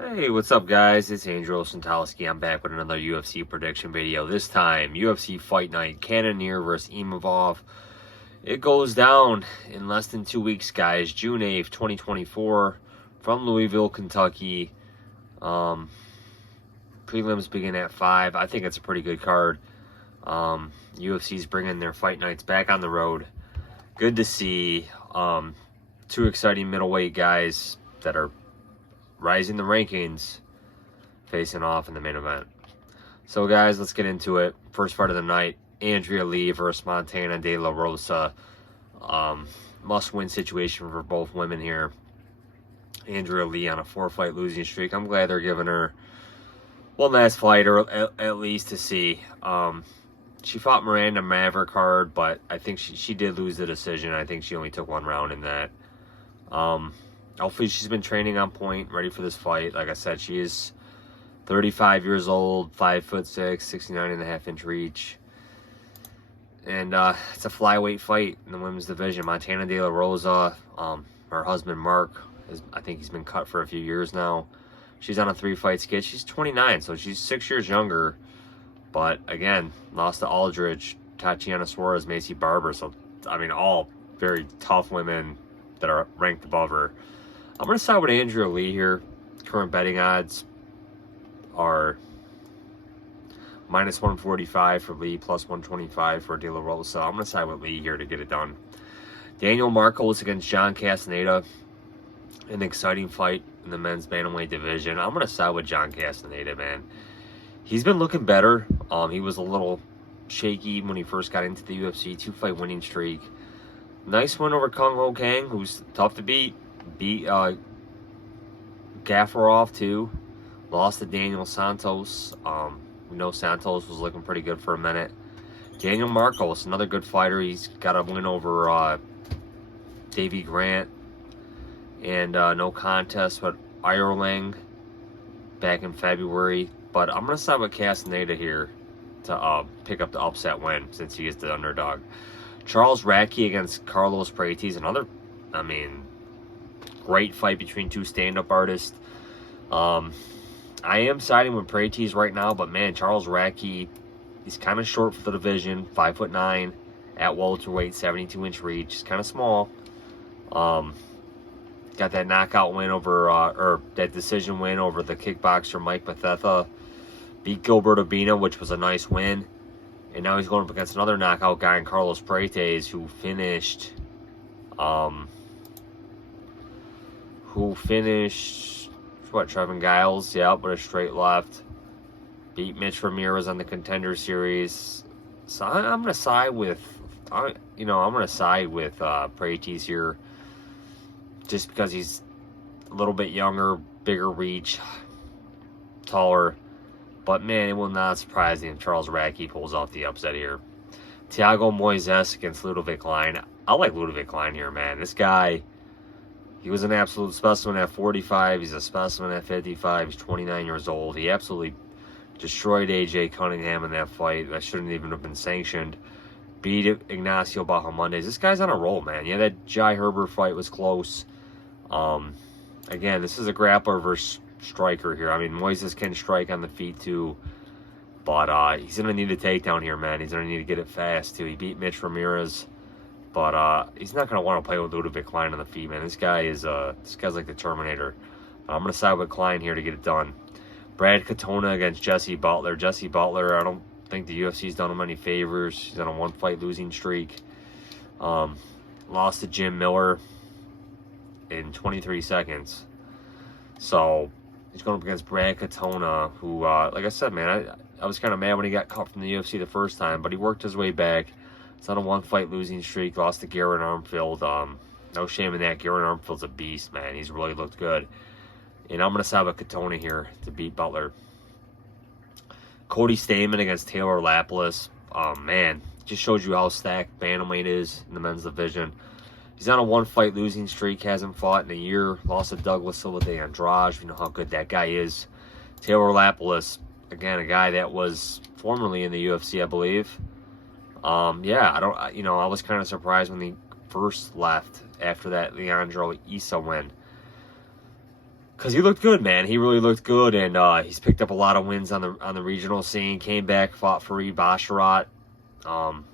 Hey, what's up, guys? It's Andrew Santalski. I'm back with another UFC prediction video. This time, UFC Fight Night, Cannonier versus Imavov. It goes down in less than 2 weeks, guys. June 8th, 2024, from Louisville, Kentucky. Prelims begin at 5. I think it's a pretty good card. UFC's bringing their fight nights back on the road. Good to see. Two exciting middleweight guys that are rising the rankings, facing off in the main event. So, guys, let's get into it. First fight of the night, Andrea Lee versus Montana De La Rosa. Must-win situation for both women here. Andrea Lee on a 4-fight losing streak. I'm glad they're giving her one last fight, or at least to see. She fought Miranda Maverick hard, but I think she did lose the decision. I think she only took one round in that. Hopefully she's been training on point, ready for this fight. Like I said, she is 35 years old, 5'6", 69.5-inch reach. And it's a flyweight fight in the women's division. Montana De La Rosa, her husband Mark, I think he's been cut for a few years now. She's on a 3-fight skid. She's 29, so she's 6 years younger. But again, lost to Aldridge, Tatiana Suarez, Macy Barber. So, I mean, all very tough women that are ranked above her. I'm going to side with Andrea Lee here. Current betting odds are minus 145 for Lee, plus 125 for De La Rosa. I'm going to side with Lee here to get it done. Daniel Marquez against John Castaneda. An exciting fight in the men's bantamweight division. I'm going to side with John Castaneda, man. He's been looking better. He was a little shaky when he first got into the UFC. 2-fight winning streak. Nice win over Kung Ho Kang, who's tough to beat. Beat Gaffarov too. Lost to Daniel Santos. We know Santos was looking pretty good for a minute. Daniel Marcos, another good fighter. He's got a win over Davey Grant. And no contest with Ireland back in February. But I'm going to side with Castaneda here to pick up the upset win, since he is the underdog. Charles Radke against Carlos Prates. Another, I mean, great fight between two stand-up artists. I am siding with Prates right now, but man, Charles Radke, he's kind of short for the division. 5'9", at welterweight, 72-inch reach. He's kind of small. Got that knockout win over, or that decision win over the kickboxer Mike Pathetha. Beat Gilbert Urbina, which was a nice win. And now he's going up against another knockout guy in Carlos Prates, who finished, Trevin Giles, yeah, with a straight left. Beat Mitch Ramirez on the Contender Series. So I'm going to side with, Prates here, just because he's a little bit younger, bigger reach, taller. But man, it will not surprise me if Charles Radke pulls off the upset here. Thiago Moises against Ludovic Klein. I like Ludovic Klein here, man. This guy, he was an absolute specimen at 45. He's a specimen at 55. He's 29 years old. He absolutely destroyed AJ Cunningham in that fight. That shouldn't even have been sanctioned. Beat Ignacio Bahamondes. This guy's on a roll, man. Yeah, that Jai Herbert fight was close. Again, this is a grappler versus striker here. I mean, Moises can strike on the feet too, but he's gonna need a takedown here, man. He's gonna need to get it fast too. He beat Mitch Ramirez, but he's not gonna want to play with Ludovic Klein on the feet, man. This guy's like the Terminator. I'm gonna side with Klein here to get it done. Brad Katona against Jesse Butler. Jesse Butler, I don't think the UFC's done him any favors. He's on a 1-fight losing streak. Lost to Jim Miller in 23 seconds. So he's going up against Brad Katona, who, like I said, man, I was kind of mad when he got cut from the UFC the first time, but he worked his way back. It's on a 1-fight losing streak. Lost to Garrett Armfield. No shame in that. Garrett Armfield's a beast, man. He's really looked good. And I'm going to side with Katona here to beat Butler. Cody Stamann against Taylor Lapilus. Man, just shows you how stacked bantamweight is in the men's division. He's on a 1-fight losing streak, hasn't fought in a year. Lost to Douglas Silva de Andrade. You know how good that guy is. Taylor Lapilus, again, a guy that was formerly in the UFC, I believe. Yeah, I was kind of surprised when he first left after that Leandro Issa win. Because he looked good, man. He really looked good, and he's picked up a lot of wins on the regional scene. Came back, fought Fareed Basharat.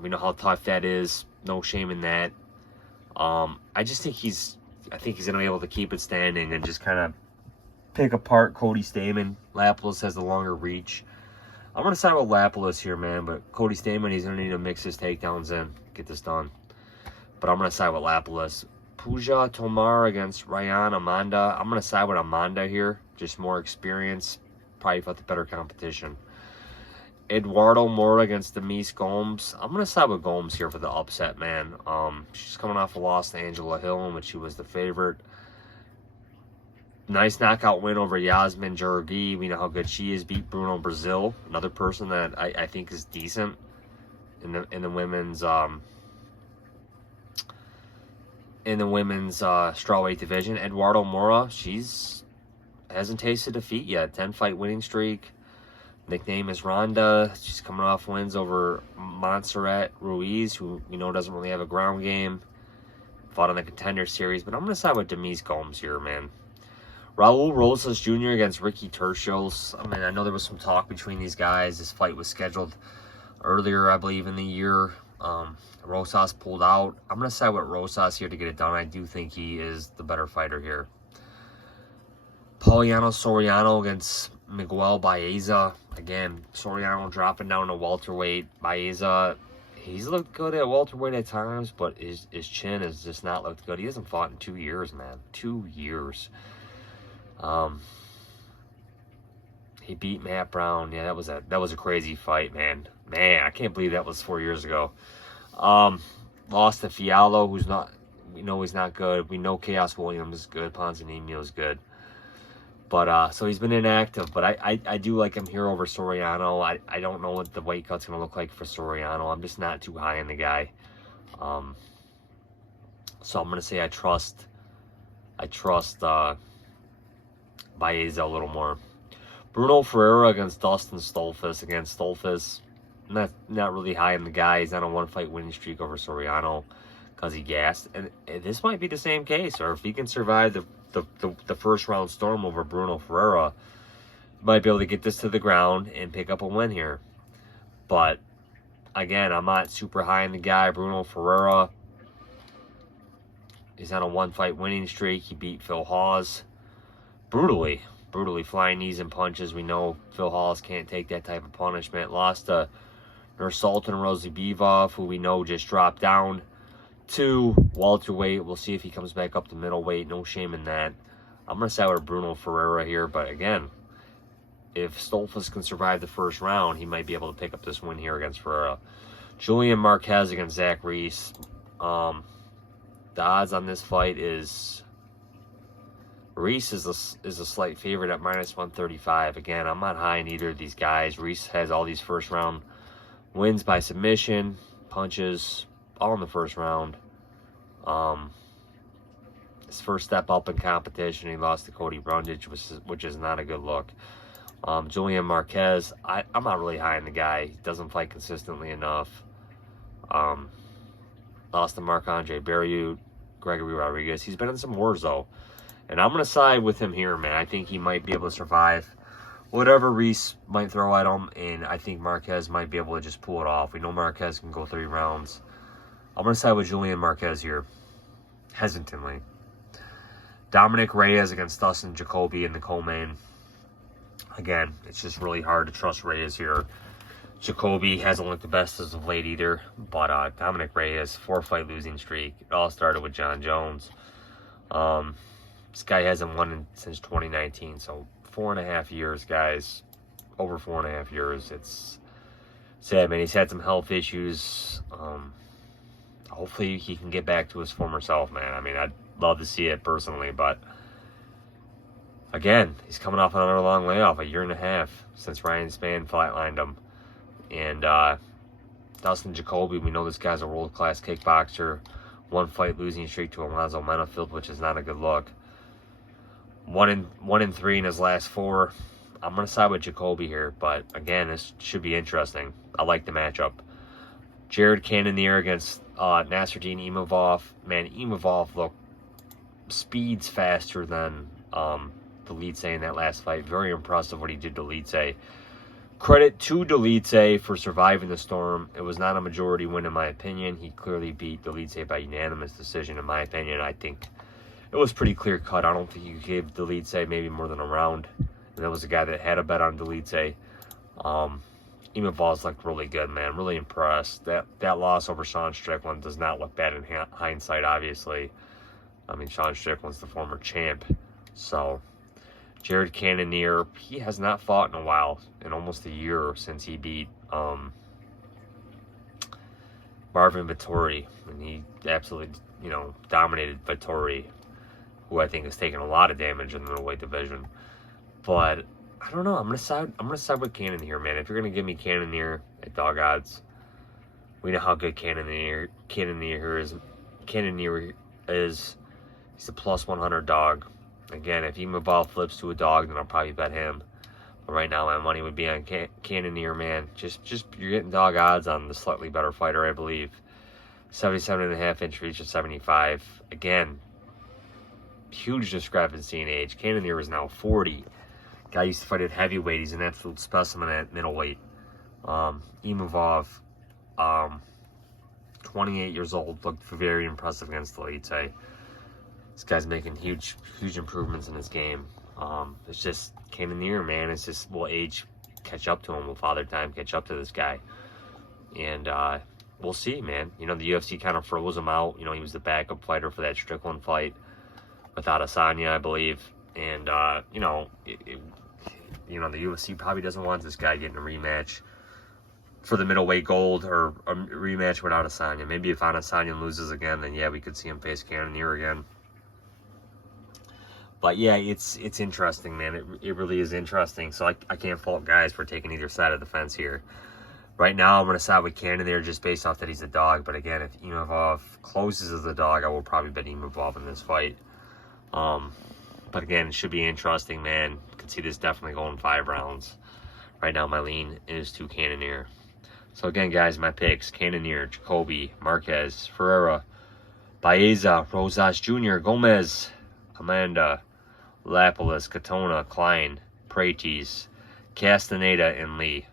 We know how tough that is. No shame in that. I just think I think he's gonna be able to keep it standing and just kind of pick apart Cody Stamann. Lapilus has the longer reach. I'm gonna side with Lapilus here, man. But Cody Stamann, he's gonna need to mix his takedowns in, get this done. But I'm gonna side with Lapilus. Puja Tomar against Ryan Amanda. I'm going to side with Amanda here. Just more experience. Probably fought the better competition. Eduardo Mora against Demise Gomes. I'm going to side with Gomes here for the upset, man. She's coming off a loss to Angela Hill, in which she was the favorite. Nice knockout win over Yasmin Jurgi. We know how good she is. Beat Bruno Brazil. Another person that I think is decent in the women's... in the women's strawweight division. Eduardo Mora, hasn't tasted defeat yet. 10-fight winning streak. Nickname is Ronda. She's coming off wins over Montserrat Ruiz, who we know doesn't really have a ground game. Fought on the Contender Series, but I'm going to side with Demise Gomes here, man. Raul Rosas Jr. against Ricky Tercios. I mean, I know there was some talk between these guys. This fight was scheduled earlier, I believe, in the year. Rosas pulled out. I'm going to side with Rosas here to get it done. I do think he is the better fighter here. Pauliano Soriano against Miguel Baeza. Again, Soriano dropping down to welterweight. Baeza, he's looked good at welterweight at times, but his chin has just not looked good. He hasn't fought in 2 years, man. 2 years. He beat Matt Brown. Yeah, that was a crazy fight, man. Man, I can't believe that was 4 years ago. Lost to Fiallo, who's not, we know he's not good. We know Chaos Williams is good. Ponzinibbio is good. But, so he's been inactive. But I do like him here over Soriano. I don't know what the weight cut's going to look like for Soriano. I'm just not too high on the guy. So I'm going to say I trust Baeza a little more. Bruno Ferreira against Dustin Stolfus. Again, Stolfus, not really high in the guy. He's on a 1-fight winning streak over Soriano because he gassed. And this might be the same case. Or if he can survive the first round storm over Bruno Ferreira, might be able to get this to the ground and pick up a win here. But again, I'm not super high in the guy. Bruno Ferreira, he's on a 1-fight winning streak. He beat Phil Hawes brutally, flying knees and punches. We know Phil Hawes can't take that type of punishment. Lost to Nursultan Rozibivov, who we know just dropped down to welterweight. We'll see if he comes back up to middleweight. No shame in that. I'm going to side with Bruno Ferreira here, but again, if Stolfus can survive the first round, he might be able to pick up this win here against Ferreira. Julian Marquez against Zach Reese. The odds on this fight is Reese is a slight favorite at -135. Again, I'm not high in either of these guys. Reese has all these first round wins by submission, punches, all in the first round. His first step up in competition, he lost to Cody Brundage, which is not a good look. Julian Marquez, I'm not really high in the guy. He doesn't fight consistently enough. Lost to Marc-Andre Barriou, Gregory Rodriguez. He's been in some wars, though. And I'm going to side with him here, man. I think he might be able to survive whatever Reese might throw at him, and I think Marquez might be able to just pull it off. We know Marquez can go 3 rounds. I'm going to side with Julian Marquez here, hesitantly. Dominic Reyes against Dustin Jacoby in the co-main. Again, it's just really hard to trust Reyes here. Jacoby hasn't looked the best as of late either, but Dominic Reyes, 4-fight losing streak. It all started with John Jones. This guy hasn't won since 2019, so 4.5 years, guys. Over 4.5 years. It's sad, man. He's had some health issues. Hopefully he can get back to his former self, man. I mean, I'd love to see it personally, but again, he's coming off another long layoff, 1.5 years since Ryan Spann flatlined him. And Dustin Jacoby, we know this guy's a world-class kickboxer. 1-fight losing streak to Alonzo Menafield, which is not a good look. 1-3 in his last 4. I'm going to side with Jacoby here, but again, this should be interesting. I like the matchup. Jared Cannonier against Nasruddin Imavov. Man, Imavov speeds faster than Delice in that last fight. Very impressive what he did to Delice. Credit to Delice for surviving the storm. It was not a majority win in my opinion. He clearly beat Delice by unanimous decision in my opinion. I think it was pretty clear cut. I don't think you gave Delice maybe more than a round. And that was a guy that had a bet on Delice. Imavov looked really good, man. Really impressed. That loss over Sean Strickland does not look bad in hindsight, obviously. I mean, Sean Strickland's the former champ. So, Jared Cannonier, he has not fought in a while, in almost a year since he beat Marvin Vettori. And he absolutely, dominated Vettori, who I think has taken a lot of damage in the middleweight division. But I don't know. I'm gonna side with Cannonier, man. If you're gonna give me Cannonier at dog odds, we know how good Cannonier is. Cannonier is. He's a plus 100 dog. Again, if Imavov flips to a dog, then I'll probably bet him. But right now, my money would be on Cannonier, man. Just you're getting dog odds on the slightly better fighter, I believe. 77.5-inch reach of 75. Again, huge discrepancy in age. Cannonier is now 40. Guy used to fight at heavyweight. He's an absolute specimen at middleweight. Imavov, 28 years old, looked very impressive against Delice. This guy's making huge improvements in his game. It's just Cannonier, man. It's just, will age catch up to him? Will Father Time catch up to this guy? And we'll see, man. The UFC kind of froze him out. He was the backup fighter for that Strickland fight without Asanya, I believe. And, the UFC probably doesn't want this guy getting a rematch for the middleweight gold or a rematch without Asanya. Maybe if Adesanya loses again, then yeah, we could see him face Cannonier again. But yeah, it's interesting, man. It really is interesting. So I can't fault guys for taking either side of the fence here. Right now, I'm going to side with Cannonier just based off that he's a dog. But again, if Imavov closes as a dog, I will probably bet Imavov in this fight. But again, it should be interesting, man. Could see this definitely going 5 rounds. Right now, my lean is to Cannonier. So again, guys, my picks: Cannonier, Jacoby, Marquez, Ferreira, Baeza, Rojas Jr, Gomes, Amanda, Lapilus, Katona, Klein, Prates, Castaneda, and Lee.